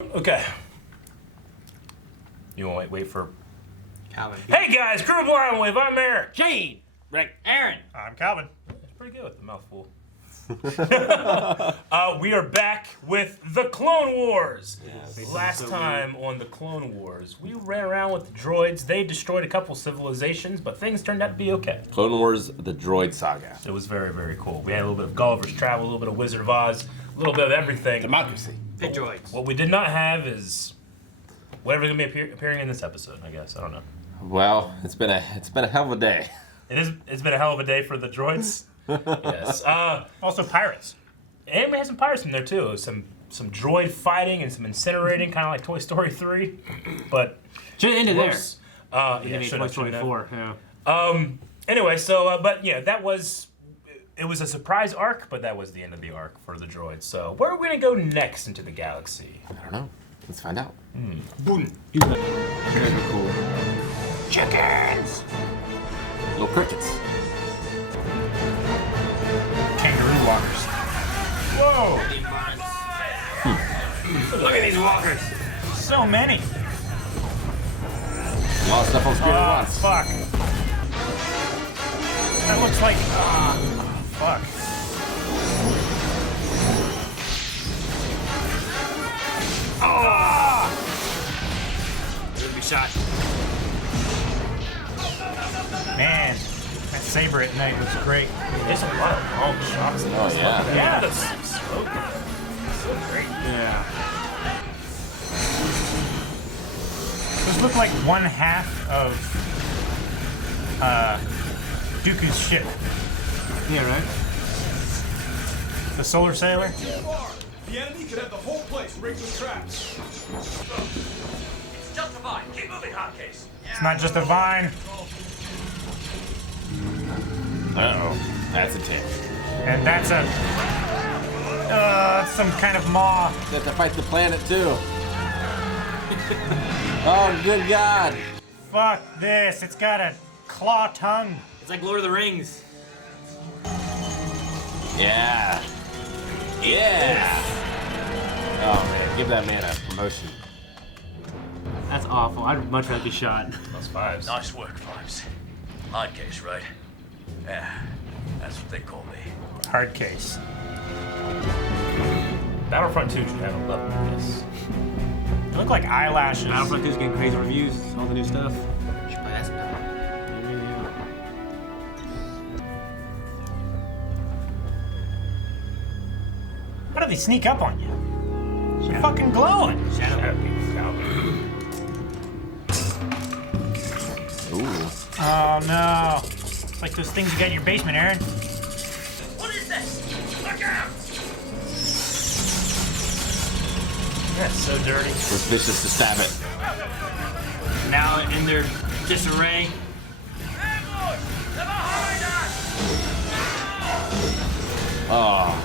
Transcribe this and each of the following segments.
Okay. You want to wait for... Calvin. Hey guys, Crew Blind Wave, I'm Eric. Gene. Rick. Aaron. I'm Calvin. That's pretty good with the mouthful. We are back with the Clone Wars. Yes. Last time on the Clone Wars, we ran around with the droids. They destroyed a couple civilizations, but things turned out to be okay. Clone Wars, the droid saga. It was very, very cool. We had a little bit of Gulliver's Travel, a little bit of Wizard of Oz, a little bit of everything. Democracy. Big droids. What we did not have is whatever's gonna be appearing in this episode. I guess I don't know. Well, it's been a hell of a day. It's been a hell of a day for the droids. Yes. Also pirates. And we had some pirates in there too. Some droid fighting and some incinerating, kind of like Toy Story 3. But Should have ended there. Yeah, should have. Toy Story 4. Yeah. Anyway, so but yeah, it was a surprise arc, but that was the end of the arc for the droids. So where are we gonna go next into the galaxy? I don't know. Let's find out. Boom. Very cool. Chickens. Little crickets. Kangaroo walkers. Whoa! Look at these walkers. So many. A lot of stuff on screen at once. Fuck. That looks like. Fuck. Gonna be shot. Man, that saber at night was great. There's a lot of long shots. In Oh, this. yeah. Yeah. The smoke. So great. Yeah. Those look like one half of Dooku's ship. Yeah, right? The Solar Sailor. The enemy could have the whole place rigged with traps. It's justified. Keep moving, hotcase. It's not just a vine. Uh-oh. That's a tail. And that's a... some kind of maw. They have to fight the planet, too. Oh, good God. Fuck this. It's got a claw tongue. It's like Lord of the Rings. Yeah. Yeah. Oh, man. Give that man a promotion. That's awful. I'd much rather be shot. Those fives. Nice work, Fives. Hotcase, right? Yeah, that's what they call me. Hard case. Battlefront 2 should have a level like this. They look like eyelashes. Battlefront 2's getting crazy reviews. All the new stuff. Should play that sometime. How do they sneak up on you? They're fucking glowing. Shadow Ooh. Oh no. It's like those things you got in your basement, Aaron. What is this? Look out! That's so dirty. It's vicious to stab it. Now in their disarray. Ambush! They're behind us! Oh.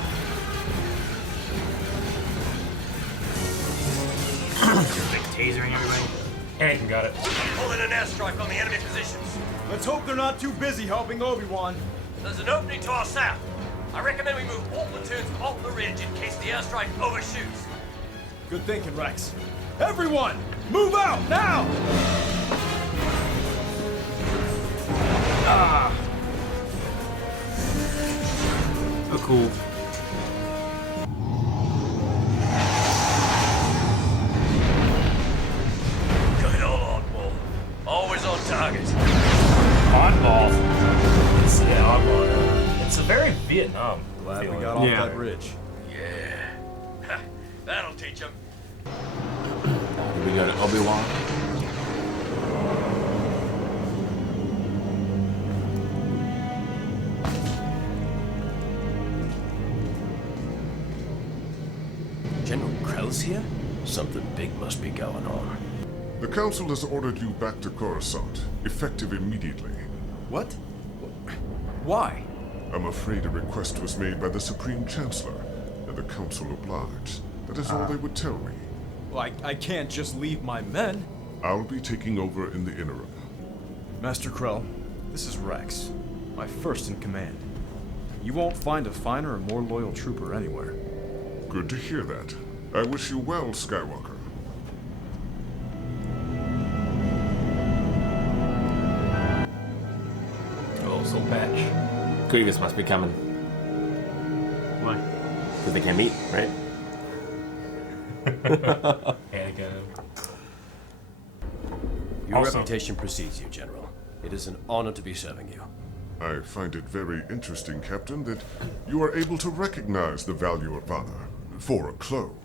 Like tasering everybody. Anakin got it. Pulling an airstrike on the enemy positions. Let's hope they're not too busy helping Obi-Wan. There's an opening to our south. I recommend we move all platoons off the ridge in case the airstrike overshoots. Good thinking, Rex. Everyone, move out now! Oh, cool. Good old oddball. Always on target. Oddball. It's a very Vietnam. Glad we feeling. got off Yeah. that ridge. Yeah. That'll teach them. Did we go to Obi-Wan? General Krell's here? Something big must be going on. The Council has ordered you back to Coruscant, effective immediately. What? Why? I'm afraid a request was made by the Supreme Chancellor, and the Council obliged. That is all they would tell me. Well, I can't just leave my men. I'll be taking over in the interim. Master Krell, this is Rex, my first in command. You won't find a finer and more loyal trooper anywhere. Good to hear that. I wish you well, Skywalker. match. Grievous must be coming. Why? Because they can't meet, right? Anakin. Your Also- reputation precedes you, General. It is an honor to be serving you. I find it very interesting, Captain, that you are able to recognize the value of honor for a clone.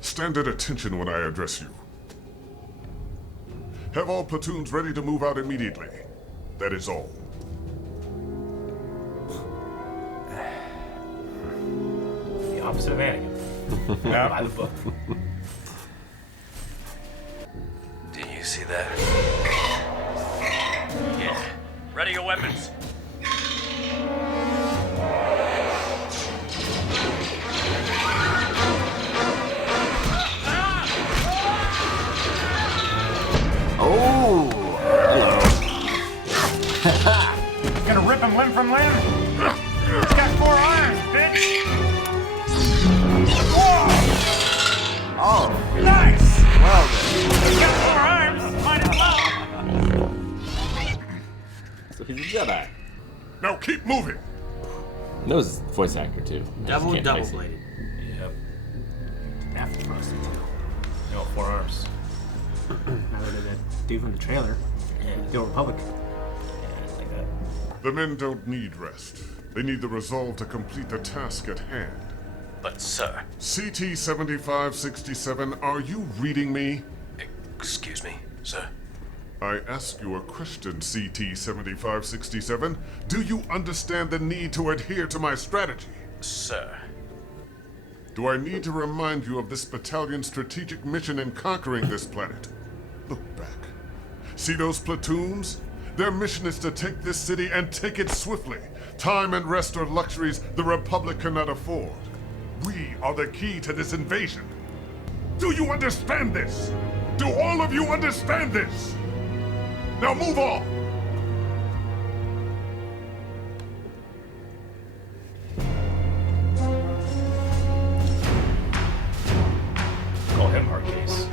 Stand at attention when I address you. Have all platoons ready to move out immediately. That is all. The opposite of Anakin. By the book. Do you see that? Yeah. Ready your weapons. Oh! Hello. Gonna rip him limb from limb? He's got 4 arms, bitch! Whoa! Oh! Nice! Well then. He's got 4 arms! Might as well! So he's a Jedi. Now keep moving! That was his voice actor too. Double Can't face it. bladed. Yep. After thrusting too. No, 4 arms. Now that dude from the trailer. The Old Republic. Yeah, it's like that. The men don't need rest. They need the resolve to complete the task at hand. But, sir. CT-7567, are you reading me? Excuse me, sir. I ask you a question, CT-7567. Do you understand the need to adhere to my strategy? Sir. Do I need to remind you of this battalion's strategic mission in conquering this planet? Look back. See those platoons? Their mission is to take this city and take it swiftly. Time and rest are luxuries the Republic cannot afford. We are the key to this invasion. Do you understand this? Do all of you understand this? Now move on! Call him hard case.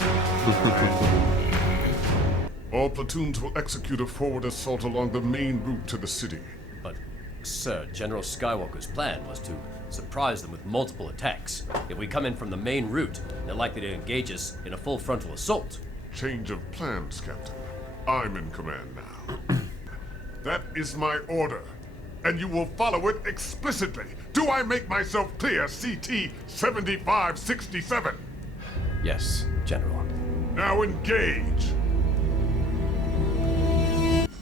All platoons will execute a forward assault along the main route to the city. But, sir, General Skywalker's plan was to surprise them with multiple attacks. If we come in from the main route, they're likely to engage us in a full frontal assault. Change of plans, Captain. I'm in command now. That is my order, and you will follow it explicitly. Do I make myself clear, CT-7567? Yes, General. Now engage!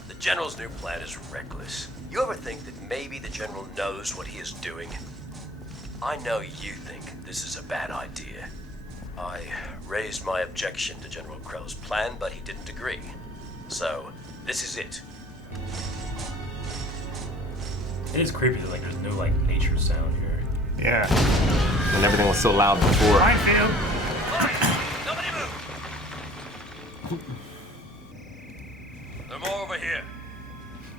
The General's new plan is reckless. You ever think that maybe the General knows what he is doing? I know you think this is a bad idea. I raised my objection to General Krell's plan, but he didn't agree. So, this is it. It is creepy that there's no nature sound here. Yeah. And everything was so loud before. Minefield! Nobody move! No more over here.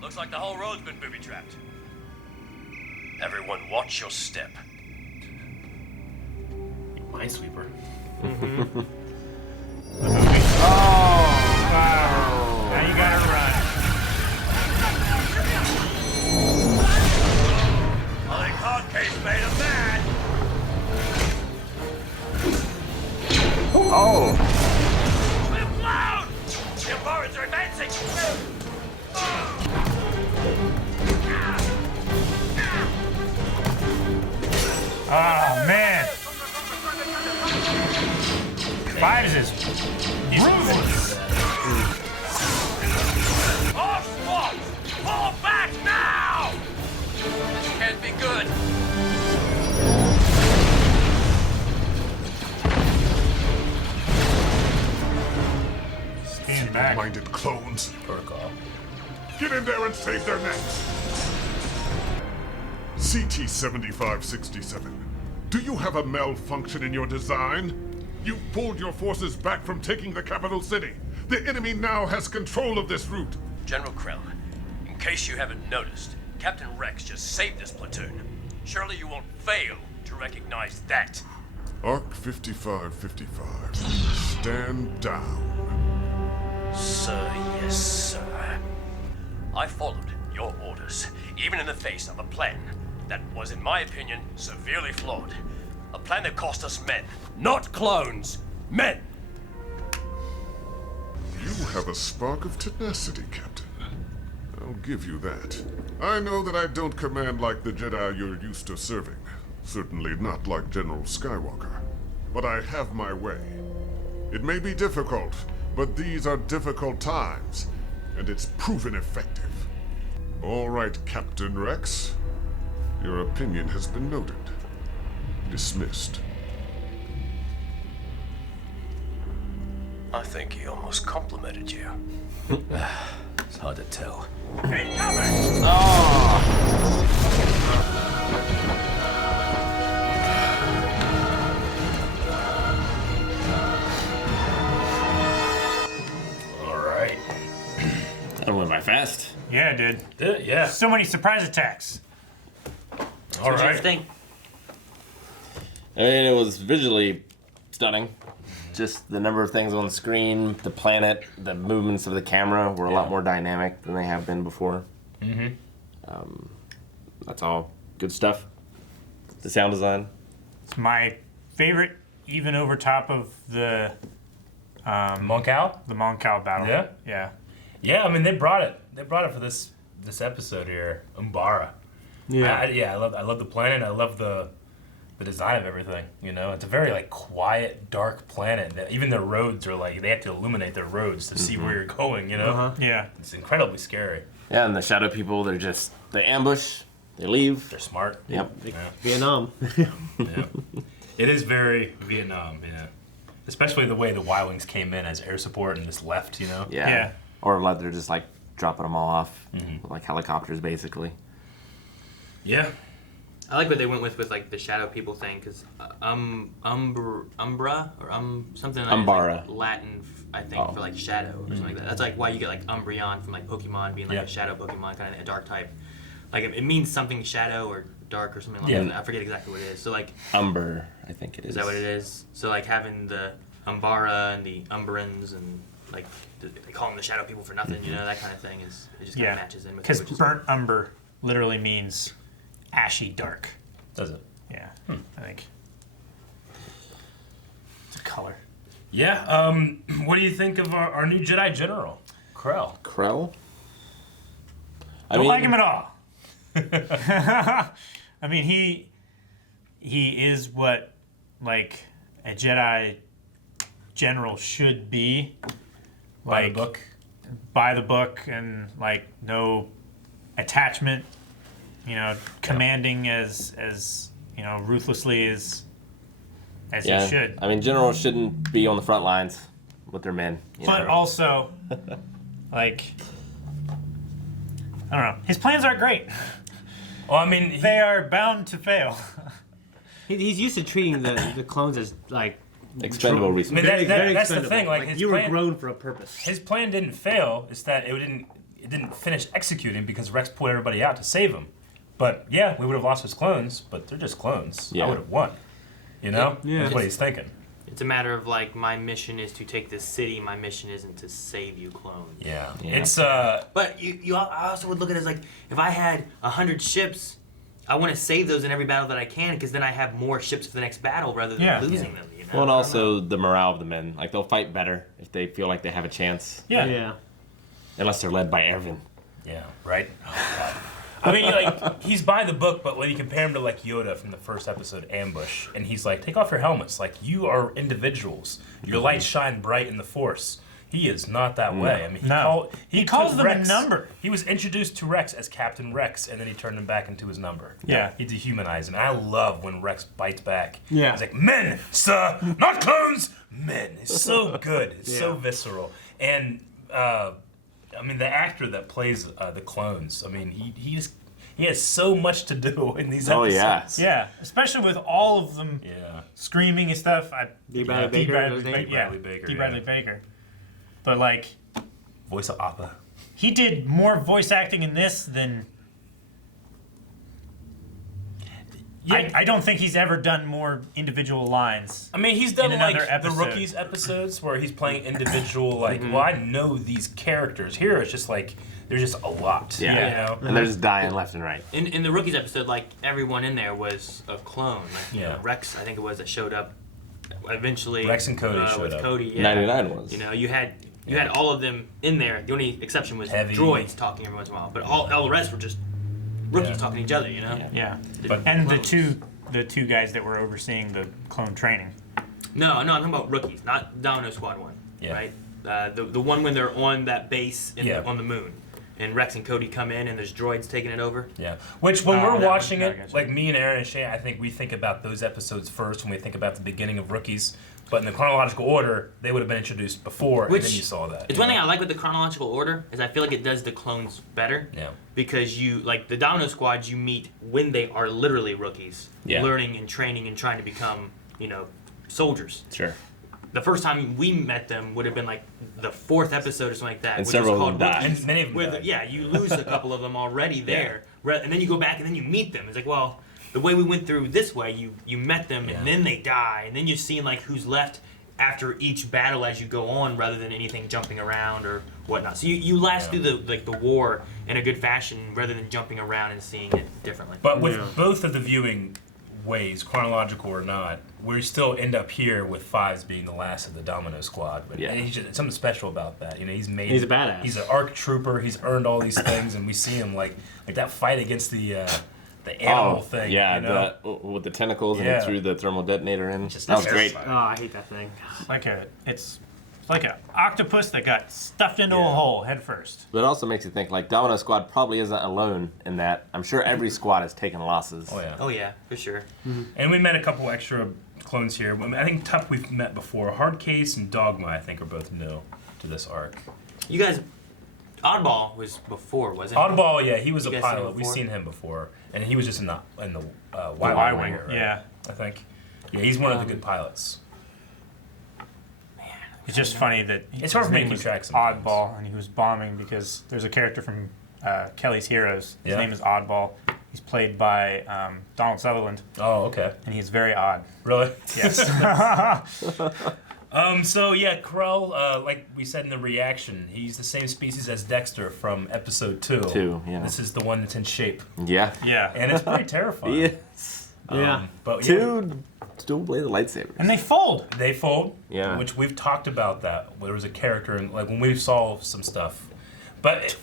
Looks like the whole road's been booby-trapped. Everyone watch your step. Minesweeper. Now you gotta run. My card case made him mad! Oh! We're blown! The Umbarans are advancing! Oh, man. 5 is ruthless. Off spot! Fall back now! This can't be good. Stand back. Minded clones. Protocol. Get in there and save their necks! CT-7567. Do you have a malfunction in your design? You pulled your forces back from taking the capital city. The enemy now has control of this route. General Krell, in case you haven't noticed, Captain Rex just saved this platoon. Surely you won't fail to recognize that. Arc 5555. Stand down. Sir, yes, sir. I followed your orders, even in the face of a plan that was, in my opinion, severely flawed. A plan that cost us men, not clones, men! You have a spark of tenacity, Captain. I'll give you that. I know that I don't command like the Jedi you're used to serving. Certainly not like General Skywalker. But I have my way. It may be difficult, but these are difficult times, and it's proven effective. All right, Captain Rex. Your opinion has been noted. Dismissed. I think he almost complimented you. It's hard to tell. All right. That went by fast. Yeah, it did. Yeah. So many surprise attacks. All What do you right. think? I mean, it was visually stunning. Just the number of things on the screen, the planet, the movements of the camera were a lot more dynamic than they have been before. That's all good stuff. The sound design. It's my favorite, even over top of the Moncal? Mon Cal battle. Yeah? Yeah. Yeah, I mean they brought it. They brought it for this episode here, Umbara. Yeah. I love the planet. I love the design of everything. You know, it's a very like quiet, dark planet. Even their roads are like they have to illuminate their roads to see where you're going. You know, Yeah. it's incredibly scary. Yeah, and the shadow people, they ambush, they leave. They're smart. Yep. Vietnam. Yeah. It is very Vietnam. Yeah, especially the way the Y-wings came in as air support and just left. You know. Yeah. Yeah. Or like they're just like dropping them all off, like helicopters basically. Yeah. I like what they went with like the shadow people thing, because Umbra or something like Umbara. Like Latin, I think, for like shadow or something like that. That's like why you get like Umbreon from like Pokemon being like a shadow Pokemon, kind of a dark type. Like it means something shadow or dark or something like that. I forget exactly what it is. So like Umber, I think it is. is that what it is? So like having the Umbara and the Umbarans and like they call them the shadow people for nothing, you know, that kind of thing is it just kind of matches in with it, Because which is burnt umber literally means ashy dark. Does it? Yeah. I think. It's a color. Yeah. What do you think of our new Jedi General, Krell? Krell? Don't like him at all. I mean, he is what like a Jedi general should be. By the Like, book. by the book and like no attachment, you know, commanding as you know, ruthlessly as Yeah. he should. I mean, generals shouldn't be on the front lines with their men. You But know? also, like, I don't know. His plans aren't great. Well, I mean, They are bound to fail. He's used to treating the clones as like Expendable I mean, resources. very, very that's the expendable. thing. Like his you were plan, grown for a purpose. his plan didn't fail. It's that it didn't finish executing because Rex pulled everybody out to save him. But yeah, we would have lost his clones, but they're just clones. Yeah. I would have won. You know? Yeah. That's what he's thinking. It's a matter of like my mission is to take this city. My mission isn't to save you, clones. Yeah. Yeah. It's But I also would look at it as like if I had 100 ships, I want to save those in every battle that I can, because then I have more ships for the next battle rather than losing them. You know? Well, and I don't also know. the morale of the men. Like, they'll fight better if they feel like they have a chance. yeah. Yeah. Unless they're led by Evan. Yeah, right? Oh, God. I mean, like, he's by the book, but when you compare him to, like, Yoda from the first episode, Ambush, and he's like, take off your helmets. Like, you are individuals. Your lights shine bright in the Force. He is not that way. I mean, he calls took them a Rex- number. He was introduced to Rex as Captain Rex, and then he turned him back into his number. Yeah. He dehumanized him. And I love when Rex bites back. Yeah. He's like, men, sir, not clones, men. It's so good. It's so visceral. And, I mean, the actor that plays the clones, I mean, he has so much to do in these Oh, episodes. yeah. Yeah, especially with all of them Yeah. screaming and stuff. D. Bradley Baker. Bradley, his name? yeah, Bradley Baker, D. Bradley Baker. But like, Voice of Appa. he did more voice acting in this than Yeah. I don't think he's ever done more individual lines. I mean, he's done in like another the episode. Rookies episodes where he's playing individual, like, well, I know these characters. Here, it's just like, there's just a lot. Yeah. You know? And they're just dying left and right. In the Rookies episode, like, everyone in there was a clone. Like, Yeah. Rex, I think it was, that showed up eventually. Rex and Cody showed with up. Cody, yeah. 99 was. You know, you had all of them in there. The only exception was Heavy. droids talking every once in a while. But all the rest were just rookies talking to each other, you know? Yeah. But- And the Clones. two guys that were overseeing the clone training. No, I'm talking about rookies, not Domino Squad one. Yeah. Right? The one when they're on that base on the moon. And Rex and Cody come in and there's droids taking it over. Yeah. Which, when we're no, watching no, I it, gotcha. like me and Aaron and Shane, I think we think about those episodes first when we think about the beginning of Rookies. But in the chronological order, they would have been introduced before, and then you saw that. It's one thing I like with the chronological order is I feel like it does the clones better. Yeah. Because you, like the Domino Squad, you meet when they are literally rookies. Yeah. Learning and training and trying to become, soldiers. Sure. The first time we met them would have been like the 4th episode or something like that. And which several was of called them died. Rookies, And many of them where died. yeah, you lose a couple of them already there. And then you go back and then you meet them. It's like, well, the way we went through this way, you met them and then they die. And then you're seeing like who's left after each battle as you go on rather than anything jumping around or whatnot. So you last through the war in a good fashion rather than jumping around and seeing it differently. But with both of the viewing ways, chronological or not, we still end up here with Fives being the last of the Domino Squad. But Yeah. and he's just something special about that. He's made. He's a badass. He's an ARC trooper. He's earned all these things, and we see him like that fight against the animal thing. Yeah, you know? with the tentacles and Yeah. he threw the thermal detonator in. Just That was great. terrifying. Oh, I hate that thing. It's like an octopus that got stuffed into a hole head first. But it also makes you think, like, Domino Squad probably isn't alone in that. I'm sure every squad has taken losses. Oh yeah. Oh yeah, for sure. And we met a couple extra clones here. I think Tup we've met before. Hardcase and Dogma I think are both new to this arc. You guys, Oddball was before, wasn't it? Oddball, yeah, he was You a guys seen him pilot. We've before? seen him before, and he was just in the Y-wing, Y-wing, right? yeah. I think. Yeah, he's one of the good pilots. It's just funny that It's hard his for me to name keep was track sometimes. Oddball, and he was bombing because there's a character from Kelly's Heroes. His Yeah. name is Oddball. He's played by Donald Sutherland, Oh, okay. and he's very odd. Really? Yes. So yeah, Krell, like we said in the reaction, he's the same species as Dexter from episode 2. 2, yeah. This is the one that's in shape, Yeah. Yeah. and it's pretty terrifying. Yes. But yeah, Two dual-bladed lightsabers. And they fold. they fold. Yeah. Which we've talked about that. There was a character, and like when we saw some stuff, but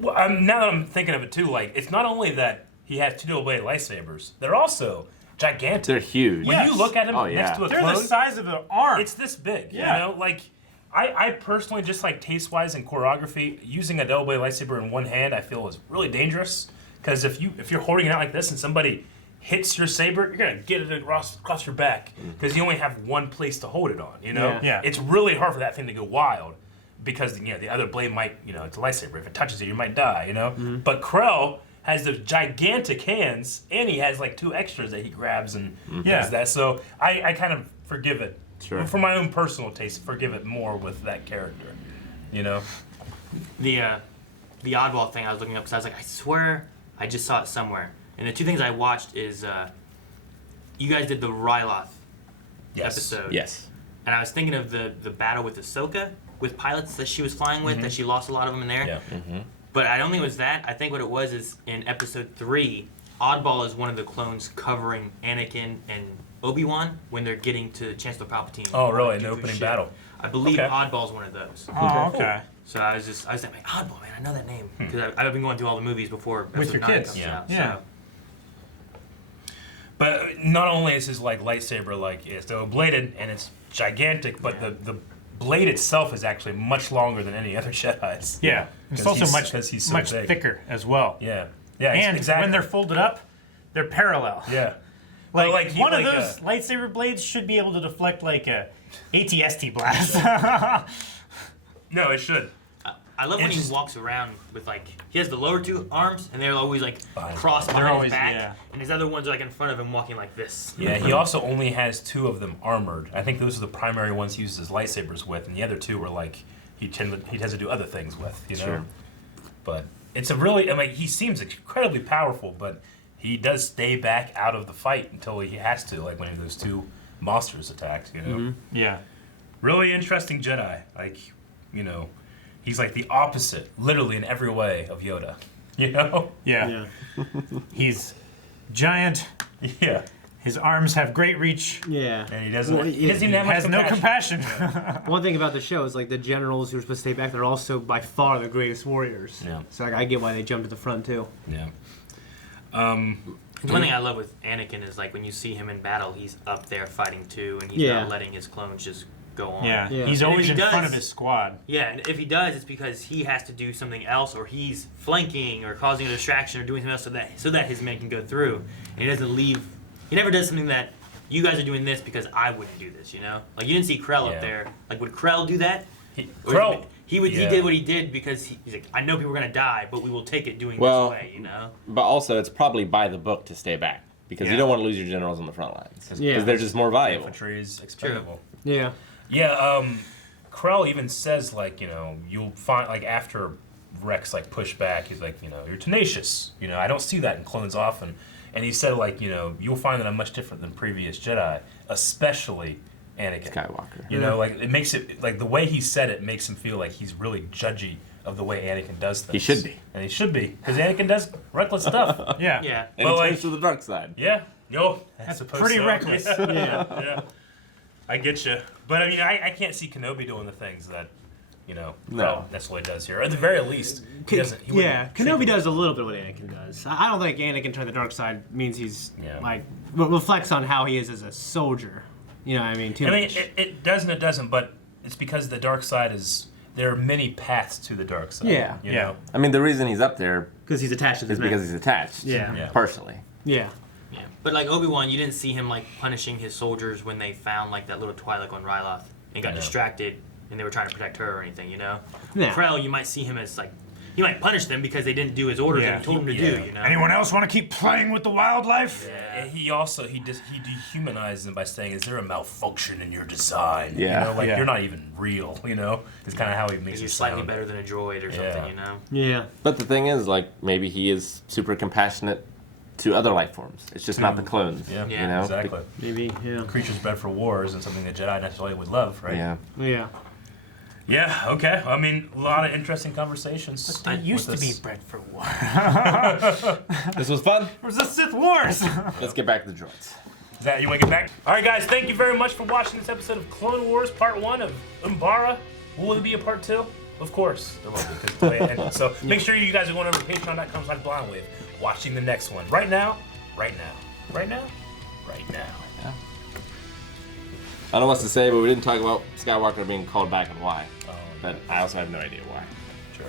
now that I'm thinking of it too, like it's not only that he has 2 double-bladed lightsabers, they're also gigantic. They're huge. When Yes. you look at him Oh, next yeah. to a They're clone, the size of an arm. it's this big. Yeah. You know, like I personally just like taste-wise and choreography, using a double-bladed lightsaber in one hand, I feel is really dangerous because if you're holding it out like this and somebody hits your saber, you're gonna get it across your back because you only have one place to hold it on. You know, Yeah. it's really hard for that thing to go wild because the other blade might, it's a lightsaber. If it touches it, you might die. You know, but Krell has those gigantic hands, and he has like 2 extras that he grabs and does that. So I kind of forgive it. Sure. For my own personal taste, forgive it more with that character. You know? The Oddball thing I was looking up because I was like, I swear I just saw it somewhere. And the 2 things I watched is you guys did the Ryloth Yes. episode. Yes. And I was thinking of the battle with Ahsoka with pilots that she was flying with, that she lost a lot of them in there. Yeah. But I don't think it was that. I think what it was is in episode 3, Oddball is one of the clones covering Anakin and Obi-Wan when they're getting to Chancellor Palpatine. Oh, really? In the Dooku's opening ship. battle? I believe Okay. Oddball's one of those. Oh, okay. So I was thinking, Oddball, man, I know that name because I've been going through all the movies before With episode your 9 kids. comes Yeah. out. Yeah. So. But not only is his like lightsaber like it's double bladed and it's gigantic, but the blade itself is actually much longer than any other Jedi's. Yeah. It's 'Cause also he's- 'cause he's so much big. thicker as well. Yeah. Yeah. And exactly. when they're folded up, they're parallel. yeah. Like, Like, he- one like, of those lightsaber blades should be able to deflect like a ATST blast. No, it should. I love when It's he just- walks around with like he has the lower 2 arms and they're always like Behind. crossed They're behind always- his back, yeah. and his other ones are like in front of him walking like this. Yeah, he also only has 2 of them armored. I think those are the primary ones he uses his lightsabers with, and the other 2 were like he tends to do other things with, you know. Sure. But it's a really, he seems incredibly powerful, but he does stay back out of the fight until he has to, like when those two monsters attacked. You know. Mm-hmm. Yeah. Really interesting Jedi. Like, you know, he's like the opposite, literally in every way, of Yoda. You know? Yeah. He's giant. Yeah. His arms have great reach. Yeah. And he doesn't. Well, He doesn't even have much Has no compassion. One thing about the show is like the generals who are supposed to stay back, they're also by far the greatest warriors. Yeah. So like, I get why they jumped to the front too. Yeah. One thing I love with Anakin is like when you see him in battle, he's up there fighting too, and he's Yeah. not letting his clones just go on. Yeah. Yeah. He's And if always he in front does- of his squad. Yeah, and if he does, it's because he has to do something else, or he's flanking, or causing a distraction, or doing something else so that his men can go through. And he doesn't leave. He never does something that you guys are doing this because I wouldn't do this. You know, like you didn't see Krell Yeah. up there. Like would Krell do that? Or Krell. He would. He Yeah. did what he did because he's like, I know people are gonna die, but we will take it doing Well- this way. You know. But also, it's probably by the book to stay back because Yeah. you don't want to lose your generals on the front lines because Yeah. they're just more valuable. Infantry is expendable. Yeah. Yeah, Krell even says, like, you know, you'll find, like, after Rex, like, pushed back, he's like, you know, you're tenacious. You know, I don't see that in clones often. And he said, like, you know, you'll find that I'm much different than previous Jedi, especially Anakin. Skywalker. You know, like, it makes it, like, the way he said it makes him feel like he's really judgy of the way Anakin does things. He should be. And he should be, because Anakin does reckless stuff. Yeah. Yeah. And Well, he like- turns to the dark side. Yeah. Yo, That's suppose pretty so. reckless. Yeah. Yeah. I get you. But, I mean, I can't see Kenobi doing the things that, you know, No. Krell necessarily does here. At the very least, he doesn't. He Yeah, wouldn't treat Kenobi them- does a little bit what Anakin does. I don't think Anakin turning the dark side means he's Yeah. like reflects on how he is as a soldier. You know what I mean? Too I mean, much. it does and it doesn't, but it's because the dark side is. There are many paths to the dark side. Yeah. You Yeah. know? I mean, the reason he's up there Because he's attached to is this because man. he's attached. Yeah. Yeah. Partially. Yeah. Yeah. But like Obi-Wan, you didn't see him like punishing his soldiers when they found like that little Twi'lek on Ryloth and got Yeah. distracted and they were trying to protect her or anything, you know? Yeah. Krell, you might see him as like he might punish them because they didn't do his orders Yeah. that he told them to Yeah. do, you know? Anyone else want to keep playing with the wildlife? And he also he dehumanized them by saying, "Is there a malfunction in your design? Yeah. You know, like Yeah. you're not even real. You know, it's kind of how he makes He's it slightly sound. better than a droid or something, Yeah. you know? Yeah. But the thing is, like, maybe he is super compassionate to other life forms. It's just not the clones. Yeah. You know? Exactly. Maybe. Yeah. Creatures bred for war isn't something that Jedi necessarily would love, right? Yeah. Yeah. Yeah. Okay. I mean, a lot of interesting conversations. They used to with be this. bred for war. This was fun. It was the Sith Wars. Let's get back to the droids. Is that you want to get back? All right, guys. Thank you very much for watching this episode of Clone Wars Part 1 of Umbara. Will there be a Part 2? Of course there will be, because the way it ended. So make sure you guys are going over to patreon.com/blindwave, watching the next one. Right now. Right now. Right now. Right now. I don't know what to say, but we didn't talk about Skywalker being called back and why. Oh, But I also have no idea why. sure.